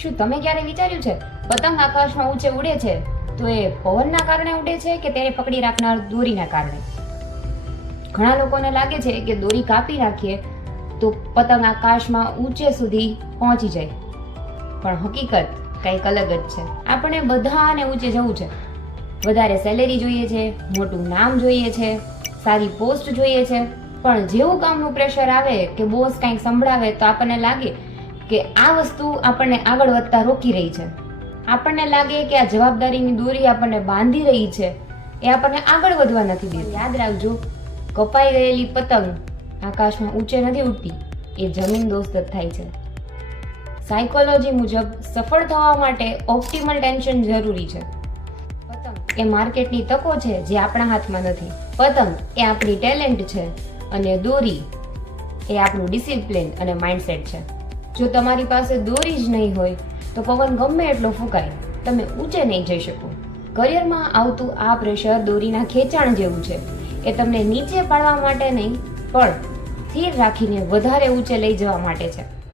શું તમે ક્યારે વિચાર્યું છે પતંગ આકાશમાં ઊંચે ઉડે છે તો એ પવનના કારણે ઉડે છે કે તેને પકડી રાખનાર દોરીના કારણે? ઘણા લોકોને લાગે છે કે દોરી કાપી નાખીએ તો પતંગ આકાશમાં ઊંચે સુધી પહોંચી જાય, પણ હકીકત કંઈક અલગ જ છે. આપણે બધાને ઊંચે જવું છે, વધારે સેલેરી જોઈએ છે, મોટું નામ જોઈએ છે, સારી પોસ્ટ જોઈએ છે, પણ જેવું કામનું પ્રેશર આવે કે બોસ કંઈક સંભળાવે તો આપણને લાગે કે આ વસ્તુ આપણને આગળ વધતા રોકી રહી છે. આપણને લાગે કે આ જવાબદારીની દોરી આપણને બાંધી રહી છે, એ આપણને આગળ વધવા નથી દેતી. યાદ રાખજો, કપાઈ ગયેલી પતંગ આકાશમાં ઊંચે નથી ઉડતી, એ જમીન દોસ્ત જ થાય છે. સાયકોલોજી મુજબ સફળ થવા માટે ઓપ્ટિમલ ટેન્શન જરૂરી છે. પતંગ એ માર્કેટની તકો છે જે આપણા હાથમાં નથી. પતંગ એ આપણી ટેલેન્ટ છે અને દોરી એ આપણું ડિસિપ્લિન અને માઇન્ડસેટ છે. જો તમારી પાસે દોરી જ નહીં હોય તો પવન ગમે એટલો ફૂંકાય, તમે ઊંચે નહીં જઈ શકો. કરિયરમાં આવતું આ પ્રેશર દોરીના ખેંચાણ જેવું છે. એ તમને નીચે પાડવા માટે નહીં, પણ સ્થિર રાખીને વધારે ઊંચે લઈ જવા માટે છે.